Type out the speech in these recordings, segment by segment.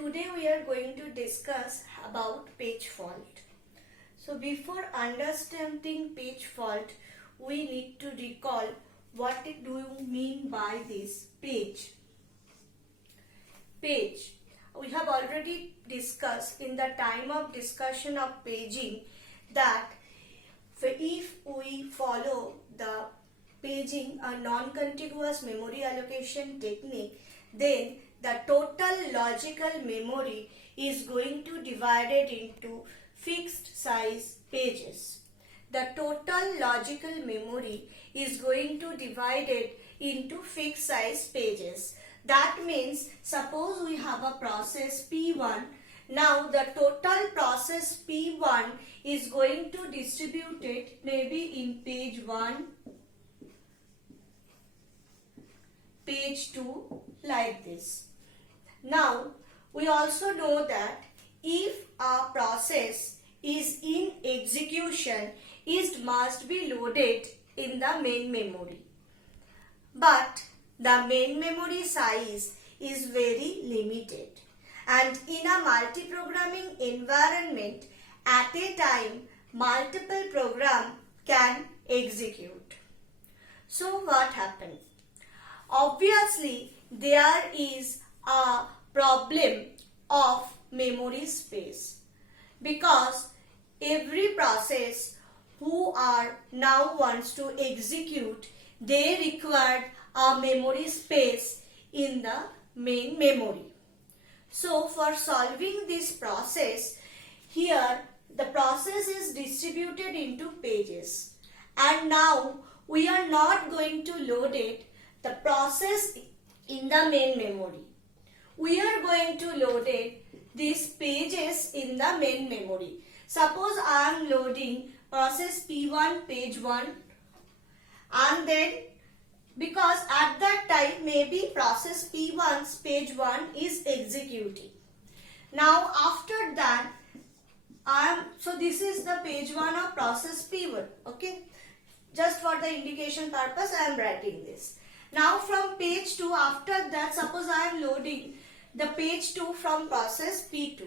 Today we are going to discuss about page fault. So before understanding page fault, we need to recall what do you mean by this page. Page. We have already discussed in the time of discussion of paging that if we follow the paging a non-contiguous memory allocation technique, then the total logical memory is going to divided into fixed size pages. The total logical memory is going to divided into fixed size pages. That means suppose we have a process P1. Now the total process P1 is going to distribute it maybe in page 1, page 2 like this. Now we also know that if a process is in execution, it must be loaded in the main memory. But the main memory size is very limited, and in a multi-programming environment at a time multiple programs can execute. So what happened? Obviously there is a problem of memory space, because every process who are now wants to execute, they require a memory space in the main memory. So for solving this process, here the process is distributed into pages, and now we are not going to load it the process in the main memory. We are going to load it these pages in the main memory. Suppose I am loading process P1 page 1, and then because at that time maybe process P1's page 1 is executing. Now after that so this is the page 1 of process P1, okay. Just for the indication purpose I am writing this. Now from page 2, after that suppose I am loading the page 2 from process P2.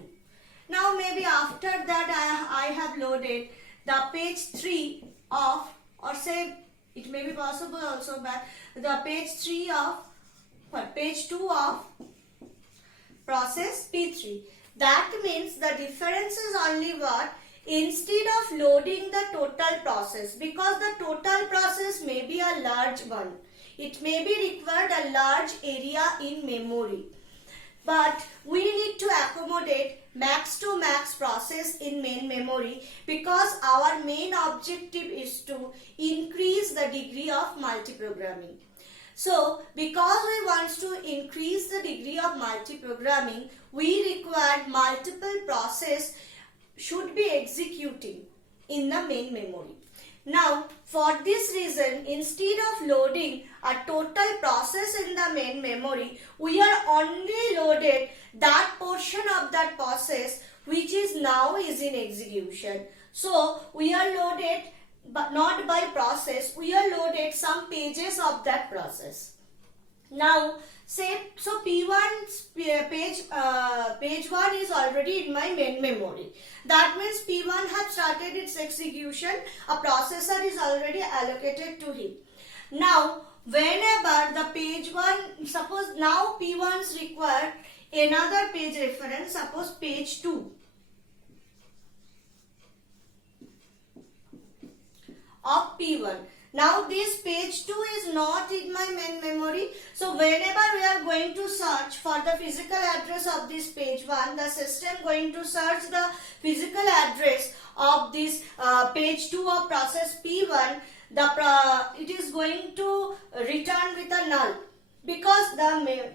Now maybe after that I have loaded the page 3 of, or say it may be possible also, but the page 3 of page 2 of process P3. That means the difference is only what? Instead of loading the total process, because the total process may be a large one, it may be required a large area in memory, but we need to accommodate max to max process in main memory, because our main objective is to increase the degree of multiprogramming. So because we want to increase the degree of multiprogramming, we require multiple process should be executing in the main memory. Now for this reason, instead of loading a total process in the main memory, we are only loaded that portion of that process which is now is in execution. So we are loaded, but not by process, we are loaded some pages of that process. Now say so P1's page 1 is already in my main memory. That means P1 have started its execution, a processor is already allocated to him. Now whenever the page 1, suppose now P1's required another page reference, suppose page 2 of P1. Now this page 2 is not in my main memory. So whenever we are going to search for the physical address of this page 1, the system going to search the physical address of this page 2 of process P1, it is going to return with a null, because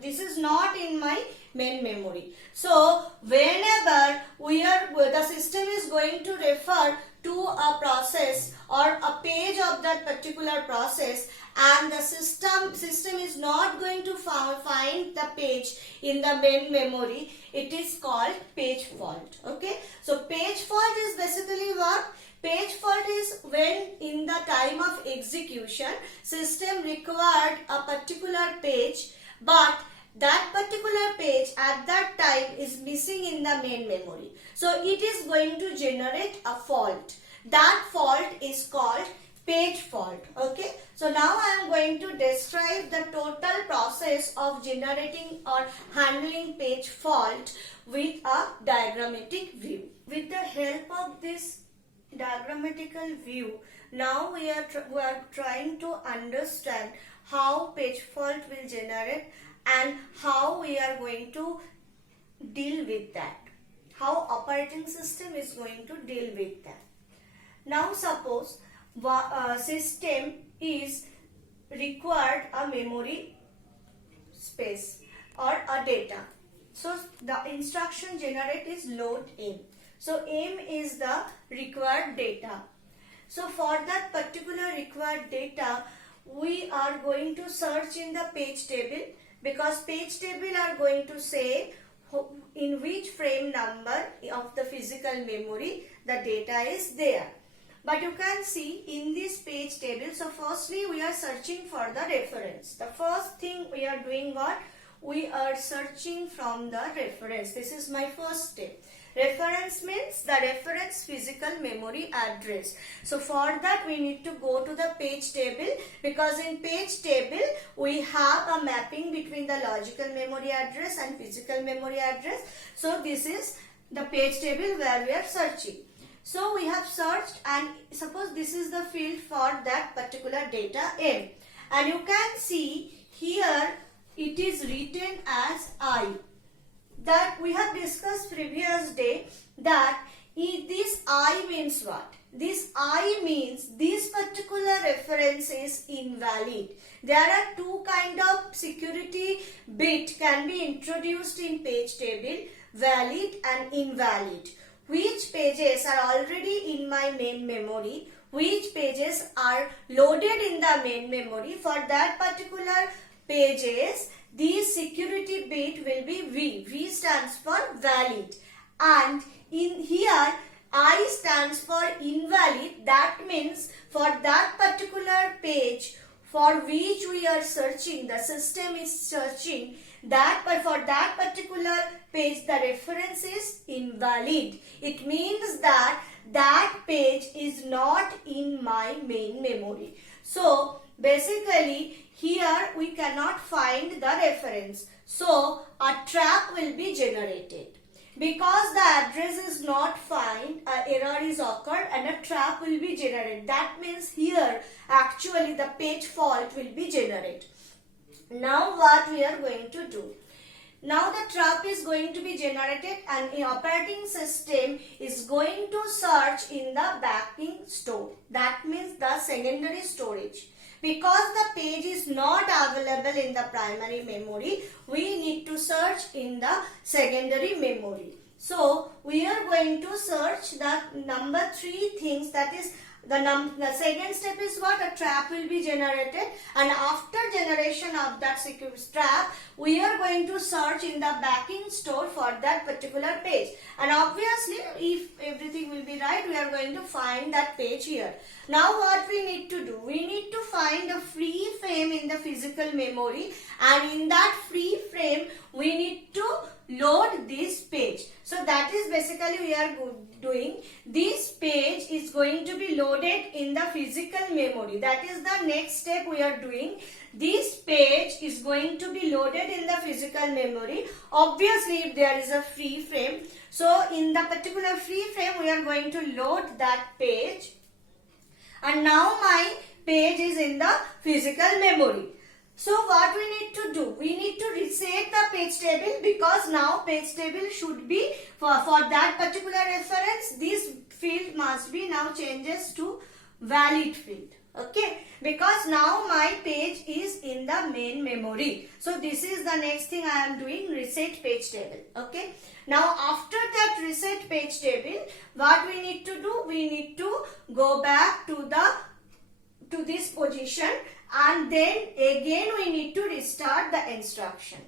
this is not in my main memory. So whenever the system is going to refer to a process or a page of that particular process, and the system is not going to find the page in the main memory, it is called page fault. Okay, so page fault is basically what? Page fault is when in the time of execution system required a particular page, but that particular page at that time is missing in the main memory. So it is going to generate a fault. That fault is called page fault. Okay. So now I am going to describe the total process of generating or handling page fault with a diagrammatic view. With the help of this diagrammatical view, now we are trying to understand how page fault will generate and how we are going to deal with that. How operating system is going to deal with that. Now suppose system is required a memory space or a data. So the instruction generate is load m. So m is the required data. So for that particular required data, we are going to search in the page table, because page table are going to say in which frame number of the physical memory the data is there. But you can see in this page table, so firstly we are searching for the reference. The first thing we are doing what? We are searching from the reference. This is my first step. Reference means the reference physical memory address. So for that we need to go to the page table, because in page table we have a mapping between the logical memory address and physical memory address. So this is the page table where we are searching. So we have searched, and suppose this is the field for that particular data m, and you can see here it is written as I. That we have discussed previous day that this I means what? This I means this particular reference is invalid. There are two kind of security bit can be introduced in page table, valid and invalid. Which pages are already in my main memory, which pages are loaded in the main memory. For that particular pages, the security bit will be V. V stands for valid. And in here, I stands for invalid. That means for that particular page for which we are searching, the system is searching that, but for that particular page the reference is invalid. It means that that page is not in my main memory. So basically here we cannot find the reference. So a trap will be generated. Because the address is not found, an error is occurred and a trap will be generated. That means here actually the page fault will be generated. Now what we are going to do? Now the trap is going to be generated and the operating system is going to search in the backing store. That means the secondary storage. Because the page is not available in the primary memory, we need to search in the secondary memory. So we are going to search the number 3 things, that is the second step is what? A trap will be generated, and after generation of that secure trap, we are going to search in the backing store for that particular page. And obviously, if everything will be right, we are going to find that page here. Now what we need to do? We need to find a free frame in the physical memory, and in that free frame, we need to load this page. So that is basically we are doing. This page is going to be loaded in the physical memory. That is the next step we are doing. This page is going to be loaded in the physical memory. Obviously, if there is a free frame, so in the particular free frame, we are going to load that page. And now my page is in the physical memory. So what we need to do? We need to reset the page table, because now page table should be for that particular reference. This field must be now changes to valid field. Okay, because now my page is in the main memory. So this is the next thing I am doing, reset page table. Okay, now after that reset page table, what we need to do? We need to go back to this position, and then again we need to restart the instruction.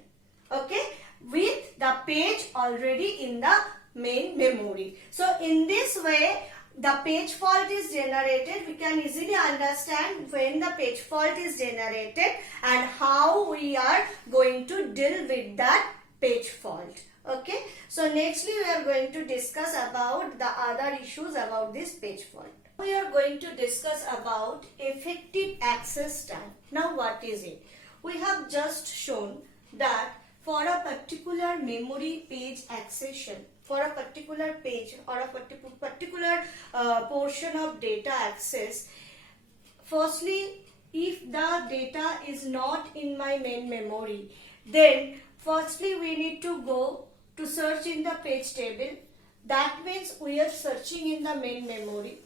Okay, with the page already in the main memory. So in this way the page fault is generated, we can easily understand when the page fault is generated and how we are going to deal with that page fault. Okay, so nextly we are going to discuss about the other issues about this page fault. We are going to discuss about effective access time. Now what is it? We have just shown that for a particular memory page accession, for a particular page or a particular portion of data access, firstly, if the data is not in my main memory, then firstly we need to go to search in the page table. That means we are searching in the main memory,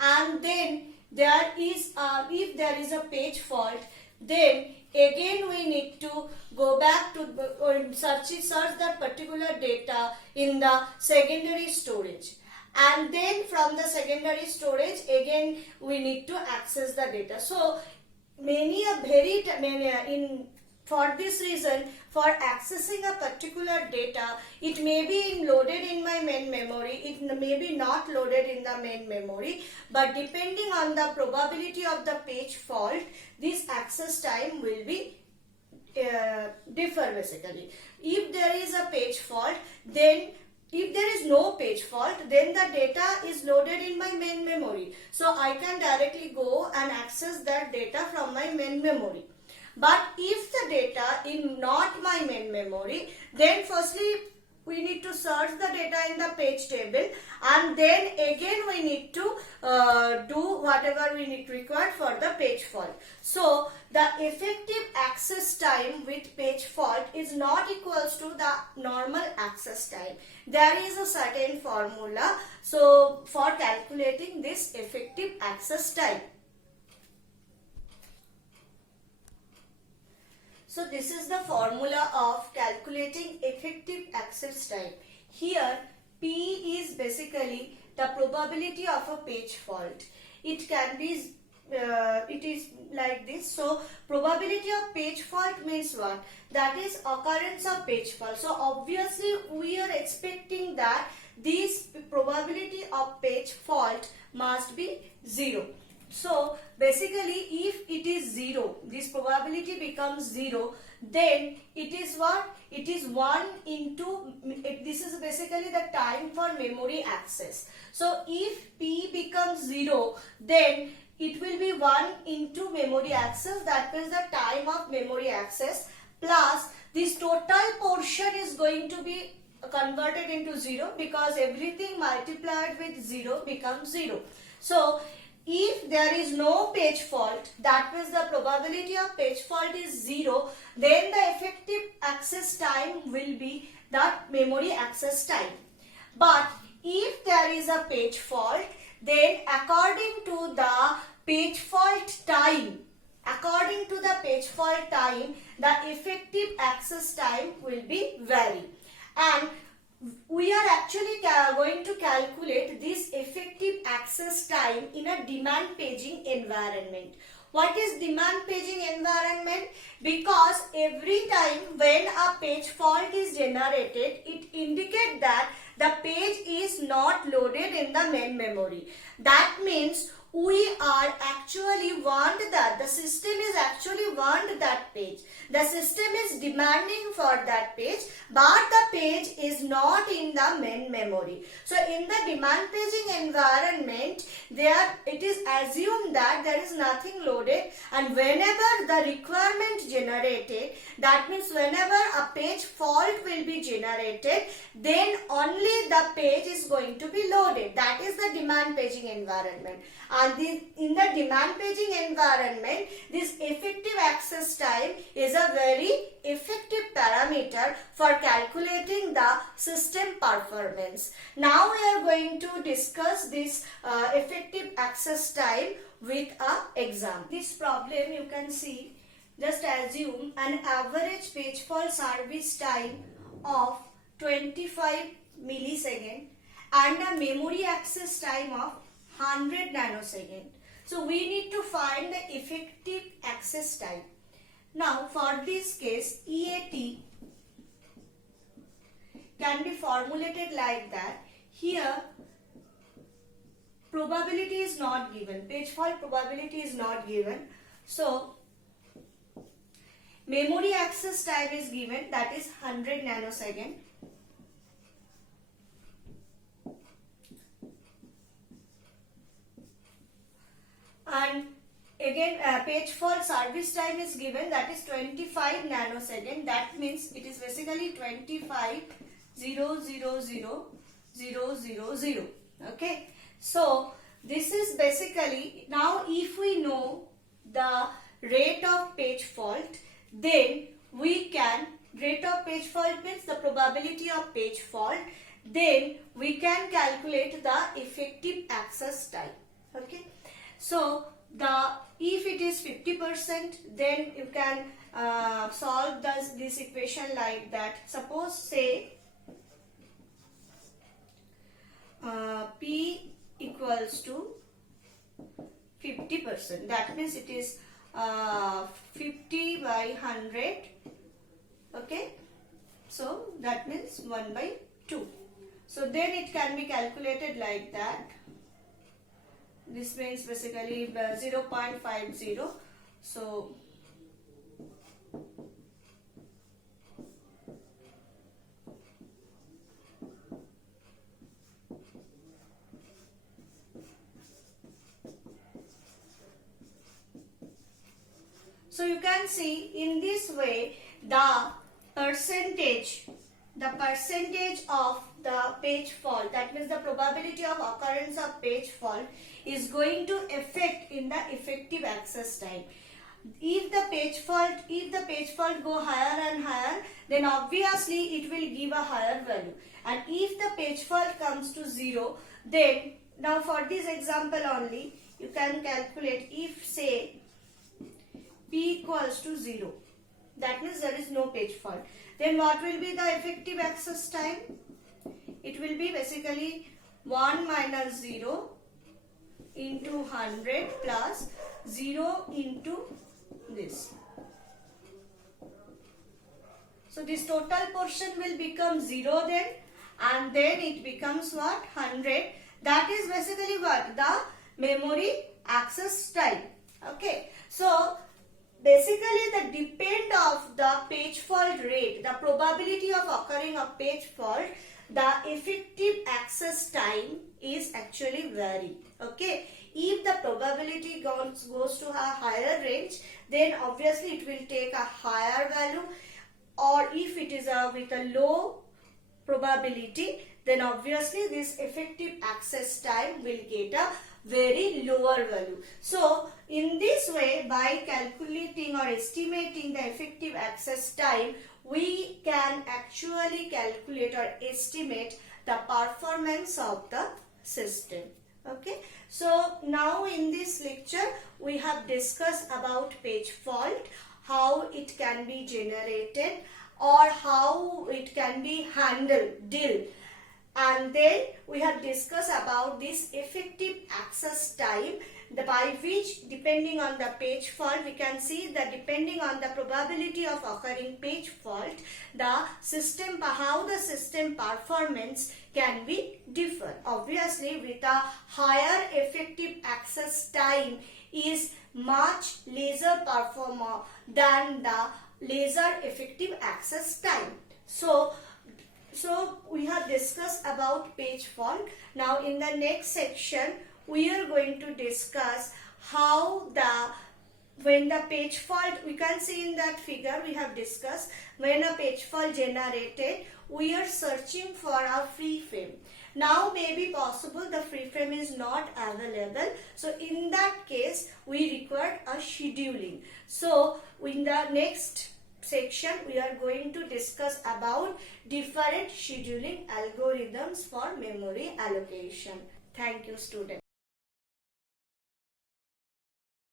and then there is if there is a page fault, then again we need to go back to search that particular data in the secondary storage, and then from the secondary storage again we need to access the data. So for this reason, for accessing a particular data, it may be loaded in my main memory, it may be not loaded in the main memory, but depending on the probability of the page fault, this access time will be differ basically. If there is a page fault, then if there is no page fault, then the data is loaded in my main memory. So I can directly go and access that data from my main memory. But if the data is not my main memory, then firstly we need to search the data in the page table, and then again we need to do whatever we need required for the page fault. So the effective access time with page fault is not equals to the normal access time. There is a certain formula so for calculating this effective access time. So this is the formula of calculating effective access time. Here P is basically the probability of a page fault. It can be it is like this. So probability of page fault means what? That is occurrence of page fault. So obviously we are expecting that this probability of page fault must be 0. So basically if it is 0, this probability becomes 0, then it is what? It is 1 into, this is basically the time for memory access. So if P becomes 0, then it will be 1 into memory access, that means the time of memory access, plus this total portion is going to be converted into 0 because everything multiplied with 0 becomes 0. So if there is no page fault, that means the probability of page fault is 0, then the effective access time will be that memory access time. But if there is a page fault, then according to the page fault time, the effective access time will be vary. And we are actually going to calculate this effective access time in a demand paging environment. What is demand paging environment? Because every time when a page fault is generated, it indicates that the page is not loaded in the main memory. That means we are actually want that, the system is actually want that page. The system is demanding for that page, but the page is not in the main memory. So in the demand paging environment, there it is assumed that there is nothing loaded, and whenever the requirement generated, that means whenever a page fault will be generated, then only the page is going to be loaded. That is the demand paging environment. And in the demand paging environment, this effective access time is a very effective parameter for calculating the system performance. Now we are going to discuss this effective access time with an example. This problem you can see, just assume an average page fault service time of 25 millisecond and a memory access time of 100 nanosecond. So we need to find the effective access time. Now for this case, EAT can be formulated like that. Here probability is not given. Page fault probability is not given. So memory access time is given, that is 100 nanosecond. And again page fault service time is given, that is 25 nanosecond. That means it is basically 25,000,000. Okay. So this is basically, now if we know the rate of page fault, then we can, rate of page fault means the probability of page fault, then we can calculate the effective access time. Okay. So if it is 50%, then you can solve this equation like that. Suppose say P equals to 50%. That means it is 50 by 100. Okay. So that means 1 by 2. So then it can be calculated like that. This means basically 0.50. So you can see in this way the percentage of the page fault, that means the probability of occurrence of page fault, is going to affect in the effective access time. If the page fault go higher and higher, then obviously it will give a higher value. And if the page fault comes to 0, then now for this example only, you can calculate, if say P equals to 0, that means there is no page fault, then what will be the effective access time? It will be basically 1 minus 0 into 100 plus 0 into this. So this total portion will become 0 then, and then it becomes what? 100. That is basically what? The memory access time. Okay. So basically the depend of the page fault rate, the probability of occurring of page fault, the effective access time is actually varied. Okay. If the probability goes to a higher range, then obviously it will take a higher value, or if it is with a low probability, then obviously this effective access time will get a very lower value. So in this way, by calculating or estimating the effective access time, we can actually calculate or estimate the performance of the system. Okay. So now in this lecture, we have discussed about page fault, how it can be generated or how it can be dealt. And then we have discussed about this effective access time, by which depending on the page fault, we can see that depending on the probability of occurring page fault, the system, how the system performance can be different. Obviously with a higher effective access time is much lesser performer than the lesser effective access time. So we have discussed about page fault. Now in the next section, we are going to discuss how when the page fault, we can see in that figure we have discussed, when a page fault generated, we are searching for a free frame. Now may be possible the free frame is not available. So in that case, we require a scheduling. So in the next section, we are going to discuss about different scheduling algorithms for memory allocation. Thank you, students.